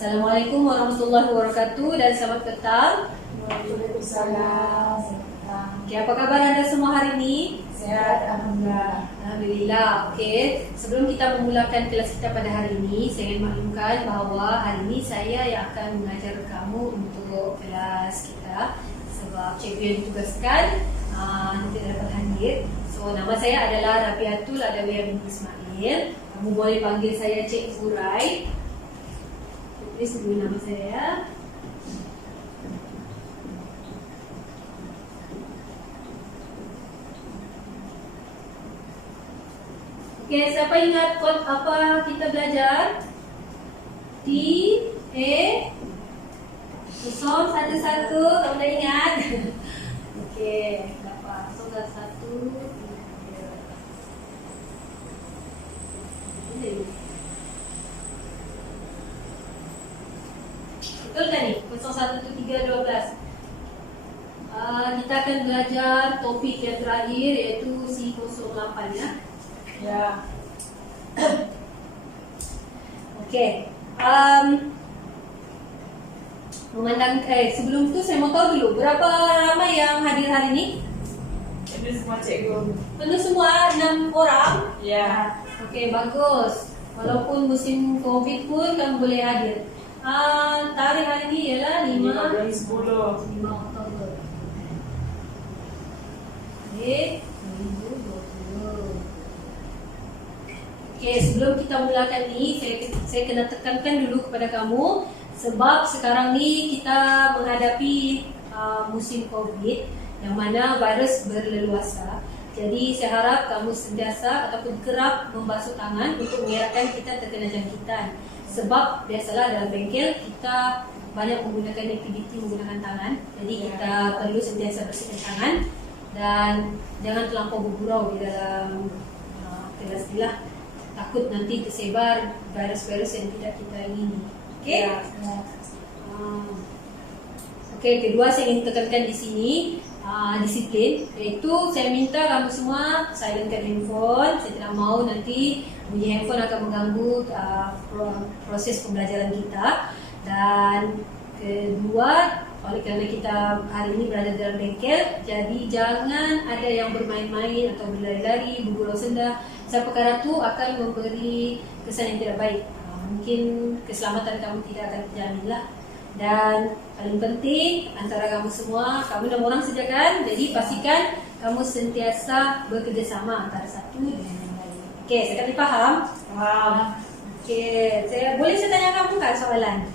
Assalamualaikum warahmatullahi wabarakatuh dan selamat petang. Waalaikumsalam. Okay, apa kabar anda semua hari ini? Sehat, alhamdulillah. Alhamdulillah. Okey, sebelum kita memulakan kelas kita pada hari ini, saya ingin maklumkan bahawa hari ini saya yang akan mengajar kamu untuk kelas kita sebab cikgu yang ditugaskan tidak dapat hadir. So, nama saya adalah Rabiatul Adawiyah binti Ismail. Kamu boleh panggil saya Cikgu Rai. Tulis dulu nama saya. Okey, siapa ingat kod apa kita belajar? T, A, 011, kamu dah ingat? Okey, dapat 011. Betul kan ni? 011312. Kita akan belajar topik yang terakhir iaitu C08 ya. Ya. Okey. Sebelum tu saya mau tahu dulu berapa ramai yang hadir hari ini? Ini semua cikgu. Penuh semua 6 orang. Ya. Okey, bagus. Walaupun musim Covid pun kamu boleh hadir. Tarikh hari ini ialah 5/10. 5 Oktober. Okey, 2020. Okey, sebelum kita mulakan ni, saya kena tekankan dulu kepada kamu sebab sekarang ni kita menghadapi musim Covid yang mana virus berleluasa. Jadi saya harap kamu sentiasa ataupun kerap membasuh tangan untuk mengelakkan kita terkena jangkitan. Sebab biasalah dalam bengkel kita banyak menggunakan aktiviti menggunakan tangan. Jadi kita perlu sentiasa bersihkan tangan dan jangan terlampau bergurau di dalam kelas ni lah. Takut nanti tersebar virus-virus yang tidak kita ingini. Okey? Ya. Okey, kedua saya ingin tekankan di sini disiplin, iaitu saya minta kamu semua silentkan handphone. Saya tidak mahu nanti bunyi handphone akan mengganggu proses pembelajaran kita. Dan kedua, oleh kerana kita hari ini berada dalam bengkel, jadi jangan ada yang bermain-main atau berlari-lari, bergurau senda. Sebab perkara itu akan memberi kesan yang tidak baik. Mungkin keselamatan kamu tidak akan terjamin lah. Dan paling penting antara kamu semua, kamu 6 orang saja kan? Jadi pastikan kamu sentiasa bekerjasama antara satu dengan yang lain. Okey, saya kata faham? Faham. Okey, boleh saya tanya kamu kan soalan?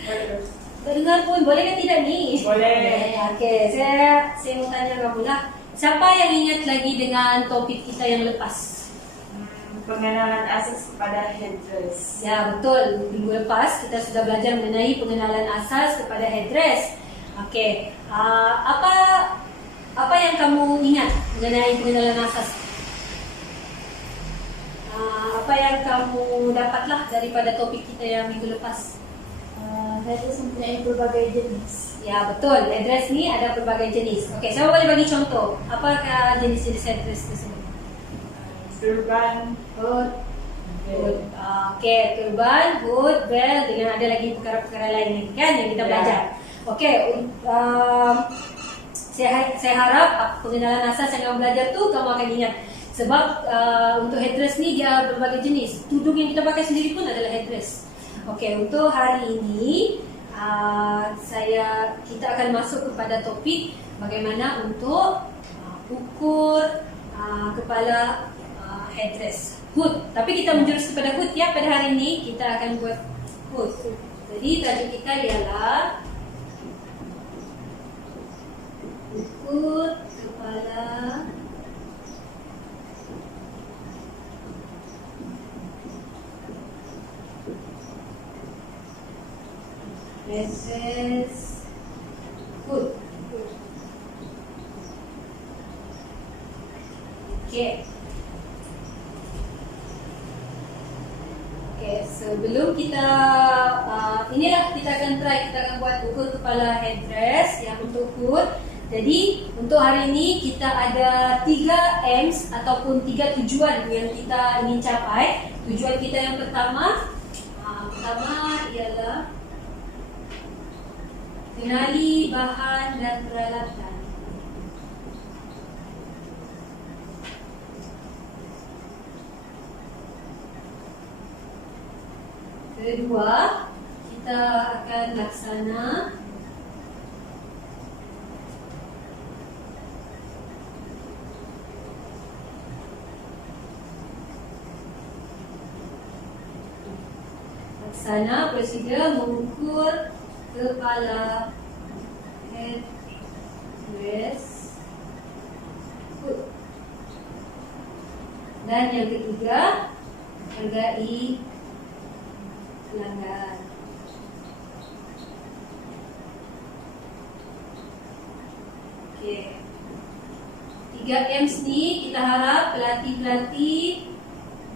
Boleh. Terdengar pun, boleh ke tidak ni? Boleh. Okey, saya mau tanya kamu lah. Siapa yang ingat lagi dengan topik kita yang lepas? Pengenalan asas kepada headdress. Ya, betul. Minggu lepas kita sudah belajar mengenai pengenalan asas kepada headdress. Okey, apa yang kamu ingat mengenai pengenalan asas? Apa yang kamu dapatlah daripada topik kita yang minggu lepas? Headdress mempunyai berbagai jenis. Ya, betul. Headdress ni ada berbagai jenis. Okey, saya boleh bagi contoh. Apakah jenis-jenis headdress tersebut? Turban, Hood. Okey, turban, hood, belt dengan ada lagi perkara-perkara lain lagi kan yang kita belajar. Okey, saya harap pengenalan asas yang kamu belajar tu kamu akan ingat. Sebab untuk headdress ni dia berbagai jenis. Tudung yang kita pakai sendiri pun adalah headdress. Okey, untuk hari ini kita akan masuk kepada topik bagaimana untuk ukur kepala headdress, hood. Tapi kita menjurus kepada hood ya. Pada hari ini kita akan buat hood. Jadi tajuk kita ialah ukur kepala headdress hood. Okey. Okey, sebelum kita inilah kita akan buat ukur kepala headdress yang untuk hood. Jadi untuk hari ini kita ada 3 aims ataupun 3 tujuan yang kita ingin capai. Tujuan kita yang pertama ialah kenali bahan dan peralatan. Kedua, kita akan laksana prosedur mengukur kepala, head, dress, foot. Dan yang ketiga, hargai pelanggan. Okey. 3Ms ni kita harap pelatih-pelatih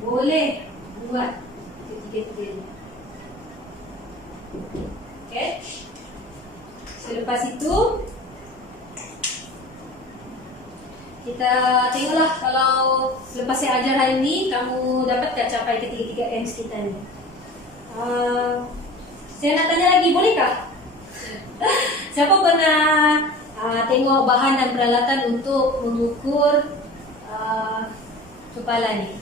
boleh buat ketiga-tiga ni. Okey. Selepas itu kita tengoklah kalau selepas saya ajar hari ni kamu dapat tak capai ketiga-tiga Ms kita ni. Saya nak tanya lagi, bolehkah? Siapa pernah tengok bahan dan peralatan untuk mengukur kepala ni?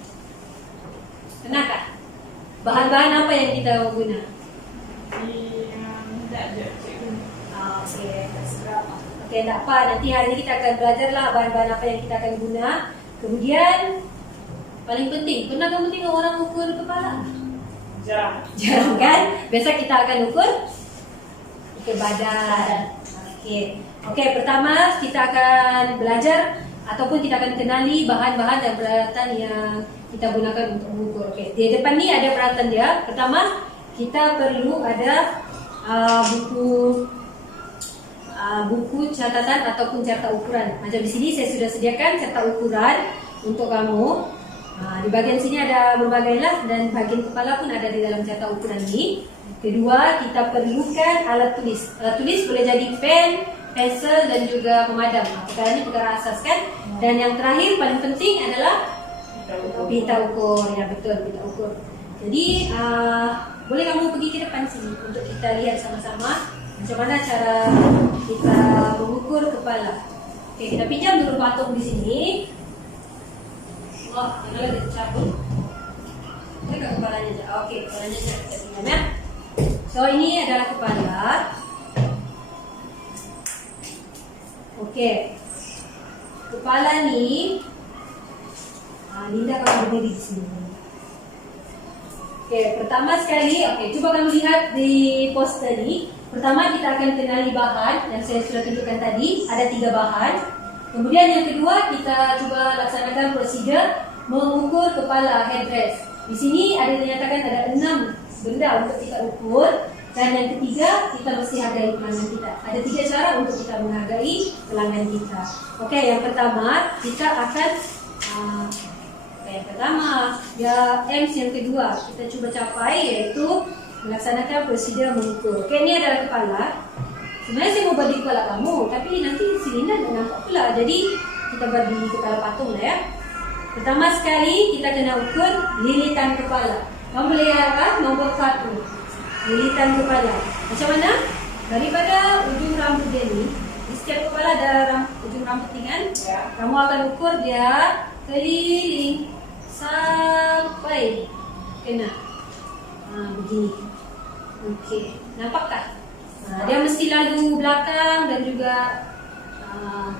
Pernahkah? Bahan-bahan apa yang kita guna? Tak ada cikgu. Okey, tak seberapa. Okey, tak apa. Nanti hari ni kita akan belajarlah bahan-bahan apa yang kita akan guna. Kemudian, paling penting, pernah kamu tengok orang ukur kepala? Jarang kan? Biasa kita akan ukur badan. Okey, pertama kita akan belajar ataupun kita akan kenali bahan-bahan dan peralatan yang kita gunakan untuk mengukur. Okey, di depan ni ada peralatan dia. Pertama, kita perlu ada buku catatan ataupun carta ukuran. Macam di sini saya sudah sediakan carta ukuran untuk kamu. Di bahagian sini ada berbagai lah, dan bahagian kepala pun ada di dalam carta ukuran ini. Kedua, kita perlukan alat tulis. Alat tulis boleh jadi pen, pensel dan juga pemadam. Perkara ini perkara asas kan. Dan yang terakhir paling penting adalah pita ukur. Ya betul, pita ukur. Jadi boleh kamu pergi ke depan sini untuk kita lihat sama-sama macam mana cara kita mengukur kepala. Okey, kita pinjam dulu patung di sini. Wah, yang ada dicabut. Ini ke kepalanya aja. Okey, kepalanya saya pinjam ya. So ini adalah kepala. Okey. Kepala ni Linda kamu berdiri di sini. Okey, pertama sekali, cuba kamu lihat di poster ni. Pertama kita akan kenali bahan yang saya sudah tunjukkan tadi, ada 3 bahan. Kemudian yang kedua kita cuba laksanakan prosedur mengukur kepala headdress. Di sini ada dinyatakan ada 6 benda untuk kita ukur, dan yang ketiga kita mesti hargai pelanggan kita. Ada 3 cara untuk kita menghargai pelanggan kita. Okey, yang pertama kita akan yang pertama, Ms yang kedua kita cuba capai iaitu melaksanakan prosedur mengukur. Okey, ini adalah kepala. Sebenarnya saya mau bagi kepala kamu, tapi nanti si Linda tak nampak pula. Jadi kita bagi kepala patung lah ya. Pertama sekali kita kena ukur lilitan kepala. Kamu boleh lihat kan? Nombor 1. Lilitan kepala. Macam mana? Daripada ujung rambut dia ni, di setiap kepala ada ujung rambut ni kan? Ya. Kamu akan ukur dia keliling sampai kena begini. Okey, nampakkah? Dia mesti lalu belakang dan juga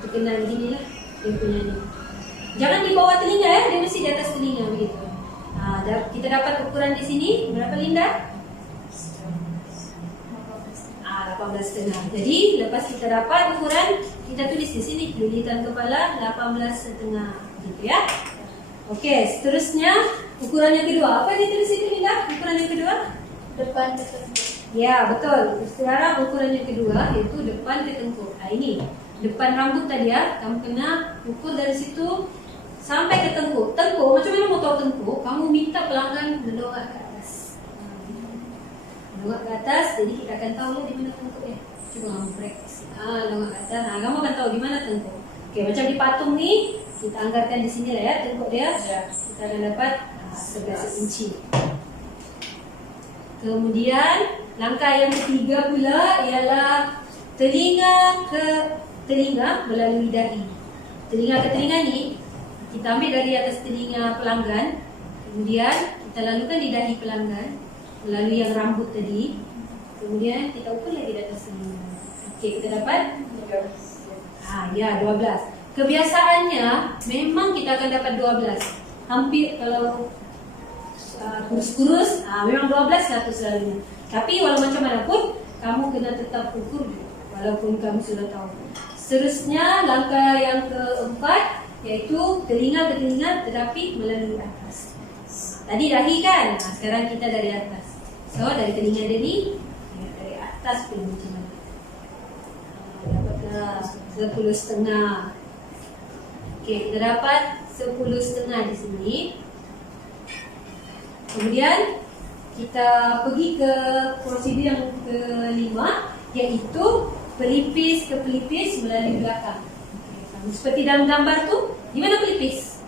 terkena beginilah dia punya ni. Jangan di bawah telinga ya, dia mesti di atas telinga begitu. Kita dapat ukuran di sini berapa Linda? 18,5. Jadi lepas kita dapat ukuran, kita tulis di sini lilitan kepala 18,5 gitu ya. Okey, seterusnya ukuran yang kedua. Apa yang ditulis itu Linda? Ukuran yang kedua? Depan ke tengkuk. Ya, betul. Sekarang ukuran yang kedua iaitu depan ke tengkuk. Ini depan rambut tadi ya. Kamu kena ukur dari situ sampai ke tengkuk. Tengkuk, macam mana mau tahu tengkuk? Kamu minta pelanggan mendongak ke atas. Mendongak ke atas, jadi kita akan tahu di mana tengkuknya. Cuba kamu praktis. Mendongak ke atas. Kamu akan tahu di mana tengkuk. Okey, macam di patung ni, kita anggarkan di sini lah ya tengkuk dia. Kita akan dapat 11 inci. Kemudian langkah yang ketiga pula ialah telinga ke telinga melalui dahi. Telinga ke telinga ni kita ambil dari atas telinga pelanggan, kemudian kita lalukan di dahi pelanggan melalui yang rambut tadi, kemudian kita ukur lagi di atas telinga. Okey, kita dapat? Ya, 12. Kebiasaannya memang kita akan dapat 12. Hampir kalau kurus-kurus, memang 12 satu selalunya. Tapi walau macam mana pun, kamu kena tetap ukur walaupun kamu sudah tahu. Seterusnya, langkah yang keempat iaitu telinga ke telinga tetapi melalui atas. Tadi dahi kan? Sekarang kita dari atas. So, dari telinga tadi, dari atas pun macam mana? Dapatlah 10,5. Okey, kita dapat 10,5 di sini. Kemudian kita pergi ke prosedur yang kelima, iaitu pelipis ke pelipis melalui belakang. Seperti dalam gambar tu, di mana pelipis?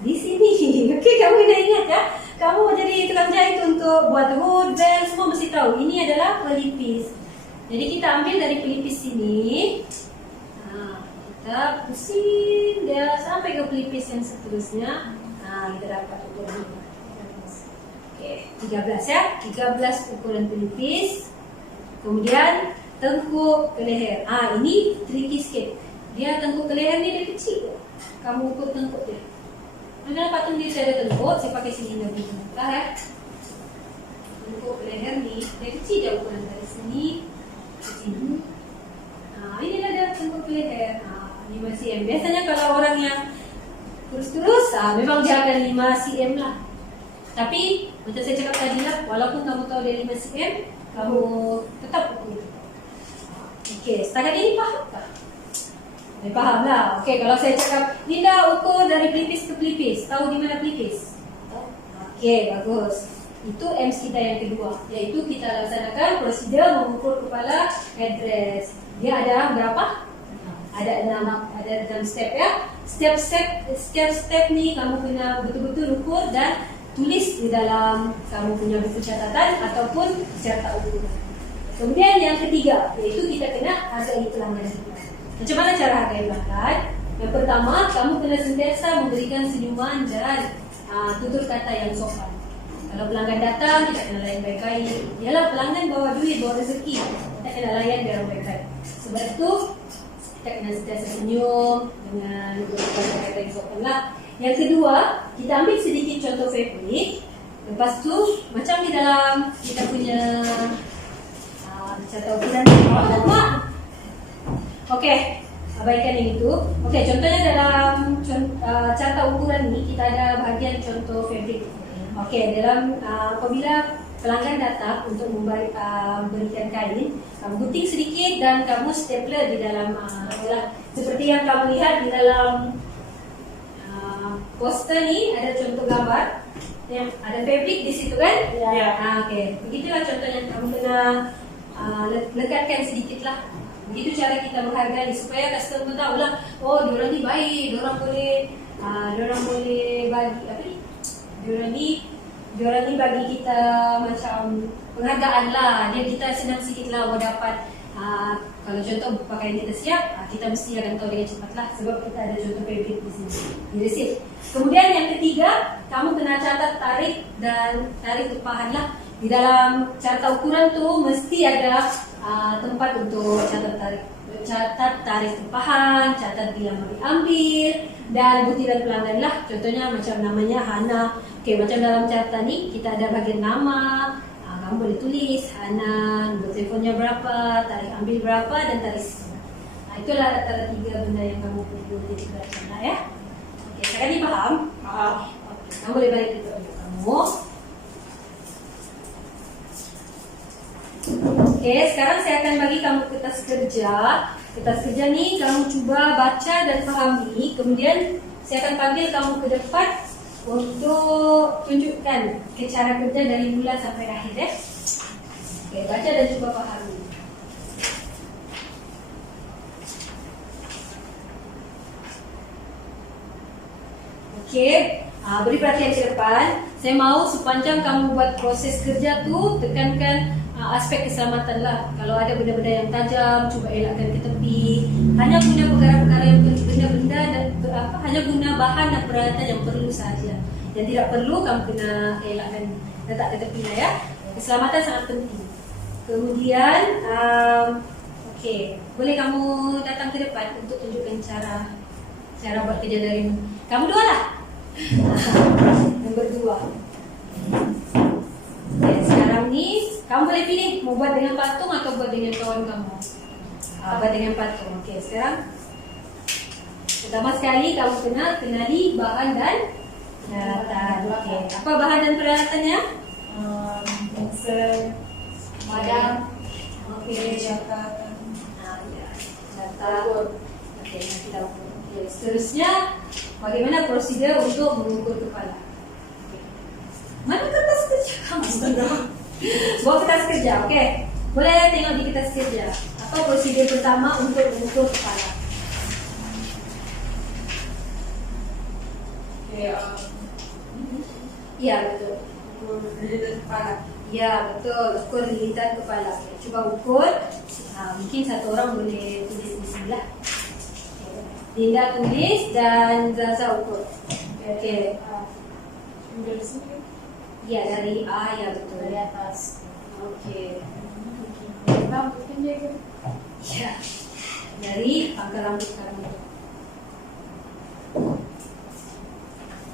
Di sini. Okey, kamu kena ingat ya. Kamu jadi tukang jahit untuk buat hood, belt, semua mesti tahu. Ini adalah pelipis. Jadi kita ambil dari pelipis sini. Kita pusing dia sampai ke pelipis yang seterusnya. Kita dapat ukuran. Okey, 13 ya. 13 ukuran pelipis. Kemudian tengkuk ke leher. Ini tricky sikit. Dia tengkuk ke leher ni dia kecil. Kamu ukur tengkuk dia. Mana patut dia ada tengkuk, saya pakai sini lagi. Tengkuk ke leher ni dia kecil dia ukuran dari sini ke sini. Ini ada tengkuk ke leher. 5 cm. Biasanya kalau orang yang terus-terus, memang dia akan 5 cm lah. Tapi macam saya cakap tadi lah, walaupun kamu tahu dia 5 cm, kamu tetap ukur. Okey, setakat ini faham tak? Faham lah. Okey, kalau saya cakap Linda ukur dari pelipis ke pelipis, tahu di mana pelipis? Okey, bagus. Itu MC kita yang kedua, iaitu kita laksanakan prosedur mengukur kepala headdress. Dia ada berapa? Ada 6 step ya. Setiap step ni kamu kena betul-betul ukur dan tulis di dalam kamu punya buku catatan ataupun cetak ukuran. Kemudian yang ketiga, iaitu kita kena hargai pelanggan kita. Macam mana cara hargai pelanggan? Yang pertama, kamu kena sentiasa memberikan senyuman dan tutur kata yang sopan. Kalau pelanggan datang, kita kena layan baik-baik. Yalah, pelanggan bawa duit, bawa rezeki, kita kena layan dia baik-baik. Sebab itu kita kena sentiasa senyum dengan kata-kata yang sopan lah. Yang kedua, kita ambil sedikit contoh fabrik. Lepas tu, macam di dalam kita punya contoh ukuran ni. Okey, abaikan yang itu. Okey, contohnya dalam carta ukuran ni kita ada bahagian contoh fabrik. Okey, dalam apabila pelanggan datang untuk memberikan kain, kamu gunting sedikit dan kamu stapler di dalam seperti yang kamu lihat di dalam poster ni ada contoh gambar yang ada fabrik di situ kan? Ya. Okey, begitulah contohnya. Kamu kena lekatkan sedikit lah. Begitu cara kita menghargai supaya customer tahu lah, oh diorang ni baik, diorang boleh bagi apa ni? Diorang ni bagi kita macam penghargaan lah. Dia kita senang sikit lah dapat kalau contoh pakaian kita siap, kita mesti akan tahu dengan cepat lah sebab kita ada contoh fabrik di sini di resip. Kemudian yang ketiga, kamu kena catat tarikh dan tarikh tempahan lah. Di dalam carta ukuran tu mesti ada tempat untuk catat tarikh tempahan, catat bila mau diambil dan butiran pelanggan lah. Contohnya macam namanya Hana. Okey, macam dalam carta ni kita ada bahagian nama. Kamu boleh tulis Hana, nombor telefonnya berapa, tarikh ambil berapa dan tarikh sisa. Itulah antara 3 benda yang kamu perlu perhatikan lah ya. Okey, sekarang ni faham? Faham. Okay. Kamu boleh balik ke untuk kamu. Okey, sekarang saya akan bagi kamu kertas kerja. Kertas kerja ni kamu cuba baca dan fahami. Kemudian saya akan panggil kamu ke depan untuk tunjukkan cara kerja dari mula sampai akhir ya. Okey, baca dan cuba fahami. Okey, beri perhatian ke depan. Saya mahu sepanjang kamu buat proses kerja tu tekankan aspek keselamatan lah. Kalau ada benda-benda yang tajam, cuba elakkan ke tepi. Hanya guna perkara-perkara yang benda-benda dan hanya guna bahan dan peralatan yang perlu sahaja. Yang tidak perlu kamu kena elakkan, letak ke tepi lah ya. Keselamatan sangat penting. Kemudian, okey, boleh kamu datang ke depan untuk tunjukkan cara buat kerja darimu. Kamu dua lah. Yang berdua. Okay, sekarang ni kamu boleh pilih mau buat dengan patung atau buat dengan kawan kamu. Buat dengan patung. Okey, sekarang pertama sekali kamu kena kenali bahan dan peralatan. Okey, apa bahan dan peralatannya? Pensel, madam, Okey, jata, data. Okey, nanti tahu. Okey, seterusnya bagaimana prosedur untuk mengukur kepala? Mana kertas kerja kamu? Bawa kertas kerja, okey. Boleh tengok di kertas kerja. Apa prosedur pertama untuk mengukur kepala? Okay, Ya, betul. lilitan kepala. Ya, betul. Ukur lilitan kepala. Okay, cuba ukur. Mungkin satu orang boleh tulis di sini lah. Linda tulis dan Zaza ukur. Okey. Dari sini, Ya, dari A, ya betul. dari atas. Okey. Rambut pendek ke? Ya. Dari pangkal rambut kamu.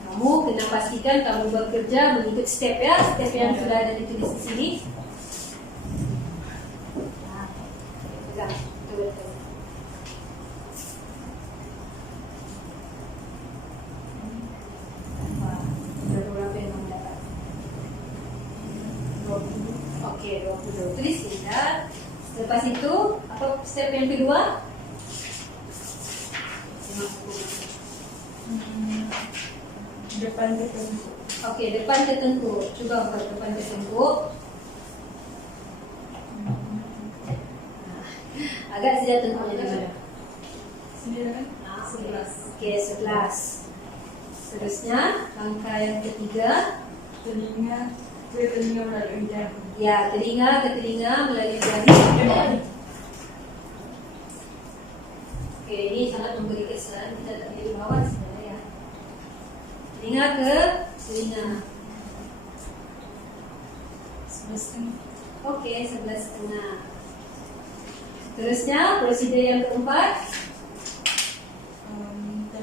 Kamu kena pastikan kamu bekerja mengikut step ya. Step yang sudah ada ditulis di sini. Pegang. Betul-betul. Berapa yang kamu dapat? 20. Okey, 20. Tulis Linda. Lepas itu, apa step yang kedua? Depan tertentu. Okey, depan tertengkuk. Cuba buat depan tertengkuk. Agak saja tengkuknya di mana? Sini kan? 11. Okey, 11. Seterusnya, langkah yang ketiga. Telinga ke telinga melalui jari. Ya, telinga ke telinga melalui jari. Okey, ini sangat memberi kesan. Kita tak boleh bawa sebenarnya. Telinga ke telinga. 11 Okey, 11,5. Seterusnya, prosedur yang keempat.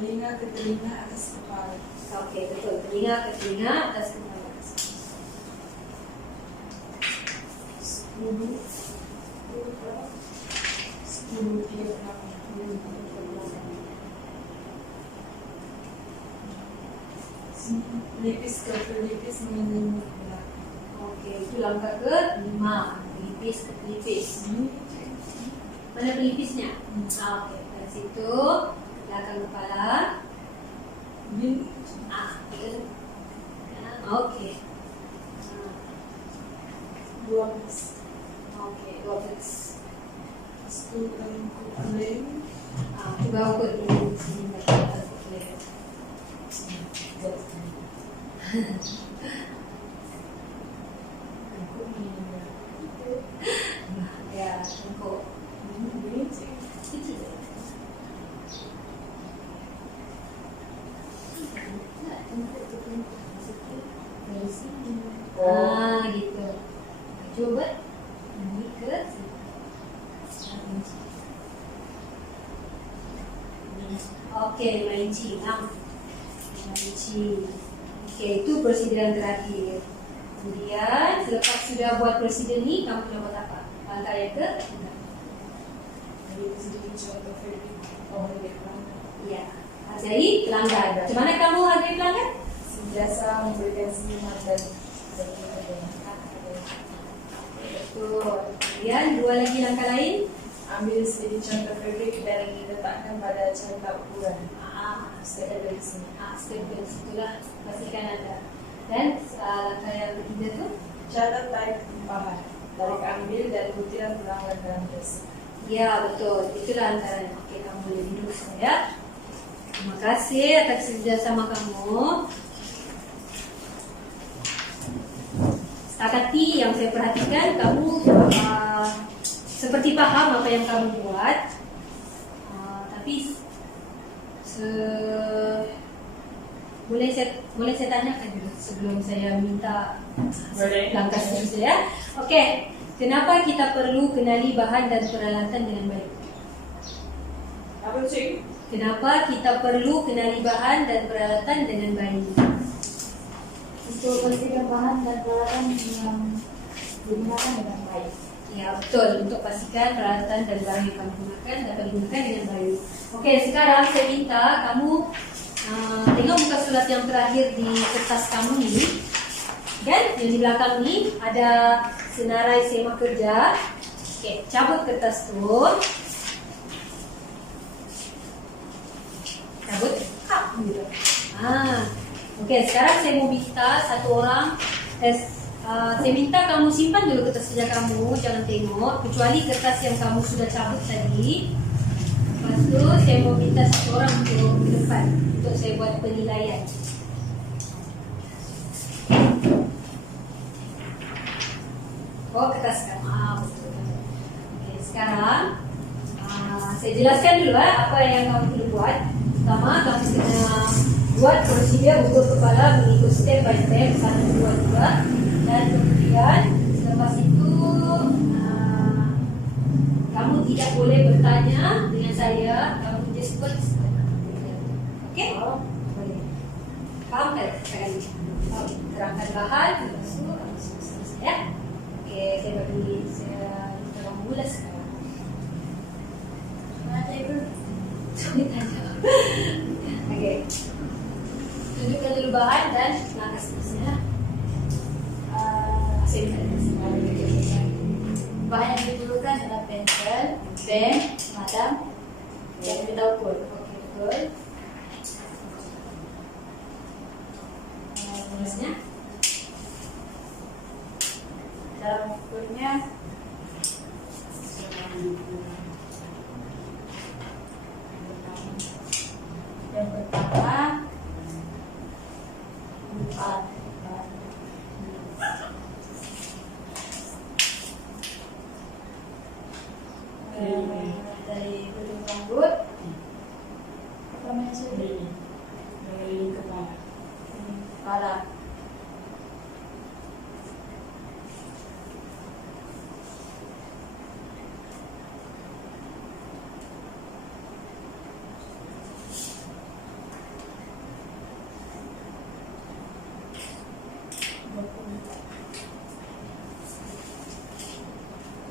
telinga ke telinga atas kepala. Okey, betul. Telinga ke telinga atas kepala. 10 pelipis ke pelipis menyelubungi belakang. Okey, itu langkah ke-5. Pelipis ke pelipis. Mana pelipisnya? Okey, dari situ belakang kepala. Bin Betul. Okey. 12 Okey, 12. tengkuk lem. Cuba ukur dulu sini macam boleh. Ya, tengkuk. Kecil. Gitu. Coba ini ke sini. Okey, 5 inci. 5 inci. Okey, itu prosedur yang terakhir. Kemudian, selepas sudah buat prosedur ni, kamu kena buat apa? Langkah yang ke? Dari segi contoh fabric. Oh, dia pelanggan. Ya. Hargai pelanggan. Macam mana kamu hargai pelanggan? Biasa memberikan senyuman dan Betul. Kemudian, dua lagi langkah lain. ambil segi contoh fabric dan diletakkan pada centang ukuran. Step dari sini. Step dari situlah. Pastikan ada. Dan langkah yang ketiga tu? Catat tarik tempahan. Tarik ambil dan butiran pelanggan dalam tes. Ya, betul. Itulah antaranya. Okey, kamu boleh duduk saya. Terima kasih atas kerjasama kamu. Sakati yang saya perhatikan kamu seperti paham apa yang kamu buat, tapi boleh saya tanyakan dulu sebelum saya minta langkah seterusnya ya. Okey, kenapa kita perlu kenali bahan dan peralatan dengan baik? Apa sih? Kenapa kita perlu kenali bahan dan peralatan dengan baik? Untuk pastikan bahan dan peralatan yang digunakan dengan baik. Ya betul, untuk pastikan peralatan dan barang yang kamu gunakan dapat digunakan dengan baik. Okey, sekarang saya minta kamu tengok muka surat yang terakhir di kertas kamu ni. Kan? Yang di belakang ni ada senarai sema kerja. Okey, cabut kertas tu. Cabut. Gitu. Okey, sekarang saya mau minta satu orang saya minta kamu simpan dulu kertas kerja kamu, jangan tengok kecuali kertas yang kamu sudah cabut tadi. Lepas tu saya mau minta satu orang untuk ke depan untuk saya buat penilaian. Oh, kertas kamu. Betul. Okey, sekarang saya jelaskan dulu apa yang kamu perlu buat. Pertama, kamu kena buat prosedur untuk kepala mengikut step by step 1, 2, 3. Dan kemudian selepas itu kamu tidak boleh bertanya dengan saya, kamu just buat. Okey? Boleh. Faham tak sekarang ni? Okey, terangkan bahan, lepas tu kamu selesai ya. Okey, saya tolong mula sekarang. Mana saya pun Boleh tanya. Okey. Tunjukkan dulu bahan dan langkah seterusnya. Saya minta bahan yang diperlukan adalah pensel, pen, madam, dan pita ukur. okey, betul. Terusnya, Dalam ukurnya yang pertama 4. Dari ujung rambut apa namanya sih? Dari kepala. Kepala.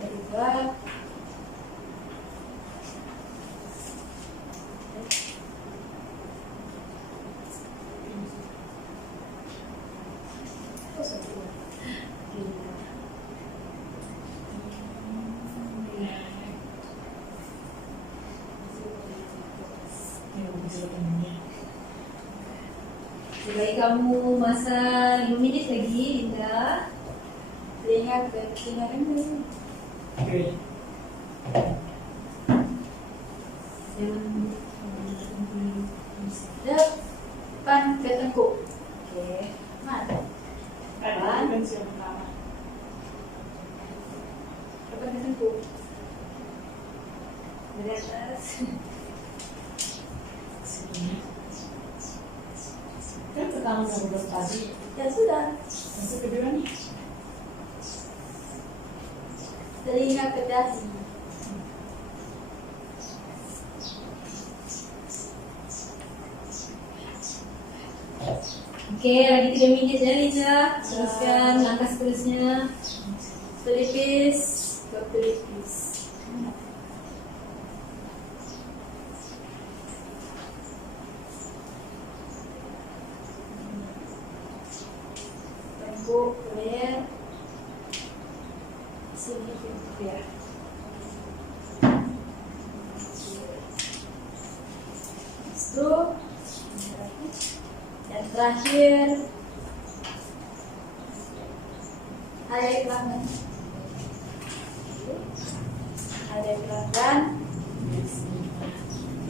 Kedua sebaik kamu masa 5 minit lagi, Linda. telinga ke telinga ini. Okay. Depan ke tengkuk. Okey. Mana? Ada pensel pertama. Depan ke tengkuk. Dari atas. Sini. Kan pertama kamu buat tadi. Ya sudah. Yang kedua nih. Telinga ke dahi. Okey, lagi 3 minit ya, Linda. Teruskan langkah seterusnya. Pelipis ke pelipis. Tengkuk ke leher. Sini ke leher. Itu yang terakhir ada pelanggan. Ada pelanggan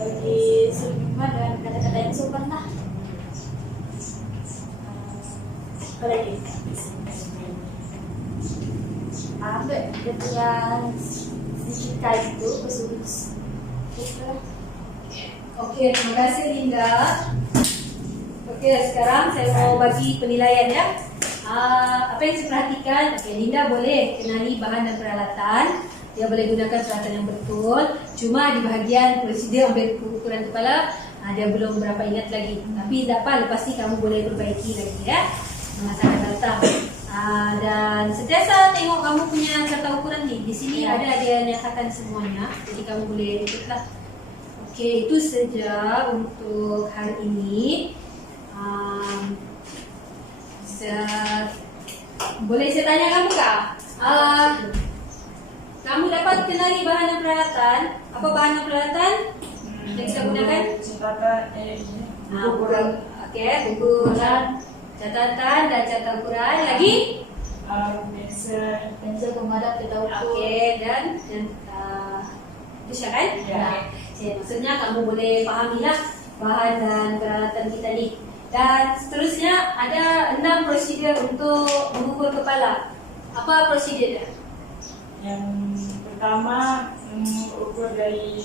bagi senyuman dengan kata-kata yang sopan lah. Apa lagi? ambil dia punya digital itu kesulitan. Oke, terima kasih Linda. Oke, sekarang saya mau bagi penilaian ya. Apa yang saya perhatikan? Oke, Linda boleh kenali bahan dan peralatan. Dia boleh gunakan peralatan yang betul. Cuma di bahagian prosedur ambil ukuran kepala, dia belum berapa ingat lagi. Tapi tidak apa, lepas ni kamu boleh perbaiki lagi ya. Masa akan datang. Dan sentiasa tengok kamu punya carta ukuran ni. Di sini ada dia nyatakan semuanya. Jadi kamu boleh ikutlah. Oke, itu saja untuk hari ini. Boleh saya tanya kamu kak? Kamu dapat kenali bahan dan peralatan? Apa bahan dan peralatan yang kita gunakan? Ukuran. Oke, ukuran, catatan dan carta ukuran. Lagi? Pensel pemadam kita ukur. Oke, dan itu sya kan? Ya. Oke, maksudnya kamu boleh pahamilah bahan dan peralatan kita ni. Dan seterusnya ada 6 prosedur untuk mengukur kepala. Apa prosedurnya? Yang pertama ukur dari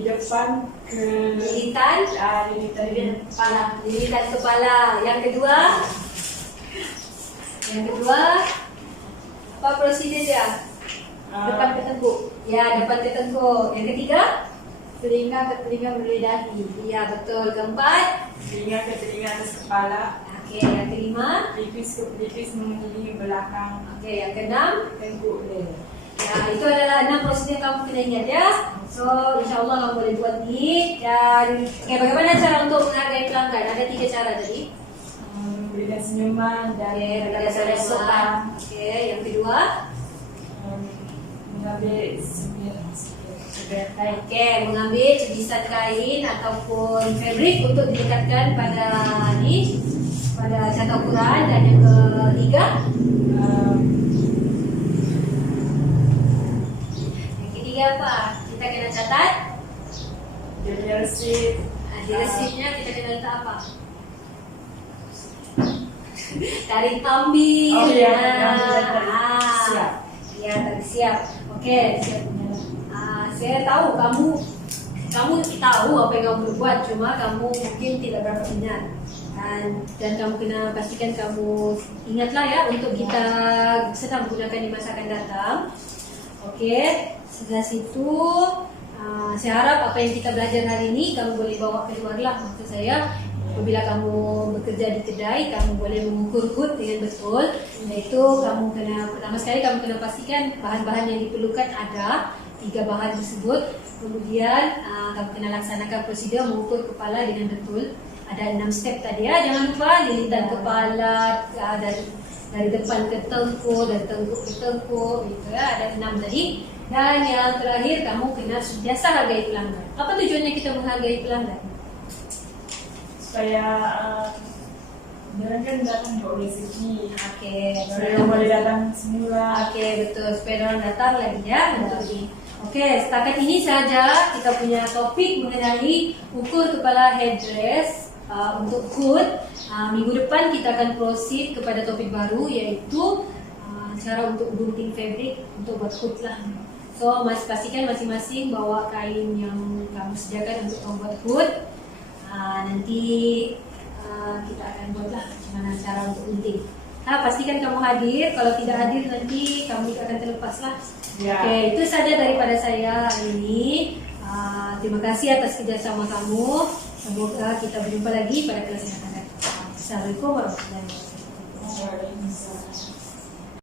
depan ke Lilitan kepala. lilitan kepala. Yang kedua apa prosedur dia? Depan ke tengkuk. Ya, depan ke tengkuk. Yang ketiga? Telinga ke telinga melalui dahi. Ya, betul. Keempat? Telinga ke telinga atas kepala. Okey, yang kelima? Pelipis ke pelipis mengelilingi belakang. Okey, yang keenam? Tengkuk dia. Ya, itu adalah 6 prosedur yang kamu kena ingat ya. So, insyaAllah kamu boleh buat ni. Dan bagaimana cara untuk menghargai pelanggan? Ada 3 cara tadi. Berikan senyuman dan Okey, berdasarkan sopan. Okey, yang kedua? mengambil Okey, mengambil cebisan kain ataupun fabrik untuk dilekatkan pada ni, pada carta ukuran. Dan yang ketiga? Yang ketiga apa? Kita kena catat. jadi resip. Di resipnya kita kena letak apa? Tarik ambil. Oh, ya, siap. Ya, tarik siap. Okey, siap. Saya tahu kamu tahu apa yang kamu buat, cuma kamu mungkin tidak berapa ingat. Dan kamu kena pastikan kamu ingatlah ya untuk kita sedang menggunakan di masa akan datang. Okey, setelah situ saya harap apa yang kita belajar hari ini kamu boleh bawa keluar lah. Maksud saya, apabila kamu bekerja di kedai, kamu boleh mengukur hut dengan betul. Iaitu kamu kena, pertama sekali kamu kena pastikan bahan-bahan yang diperlukan ada 3 bahan tersebut. Kemudian kamu kena laksanakan prosedur mengukur kepala dengan betul. Ada 6 step tadi ya. Jangan lupa lilitan kepala dari depan ke tengkuk, dari tengkuk ke tengkuk, gitu ya. Ada 6 tadi. Dan yang terakhir, kamu kena biasa hargai pelanggan. Apa tujuannya kita menghargai pelanggan? Supaya orang kan datang bawa rezeki. Okey, Orang boleh datang semula. Okey, betul. Supaya orang datang lagi ya untuk ini. Okey, setakat ini saja kita punya topik mengenai ukur kepala headdress untuk hood. Minggu depan kita akan proceed kepada topik baru, iaitu cara untuk gunting fabric untuk buat hood lah. So, pastikan masing-masing bawa kain yang kamu sediakan untuk membuat hood. Nanti kita akan buatlah bagaimana cara untuk gunting. Pastikan kamu hadir. Kalau tidak hadir nanti kamu akan terlepas lah. Ya. Okey, itu saja daripada saya hari ini. Terima kasih atas kerjasama kamu. Semoga kita berjumpa lagi pada kelas yang akan datang. Assalamualaikum warahmatullahi wabarakatuh. Waalaikumsalam.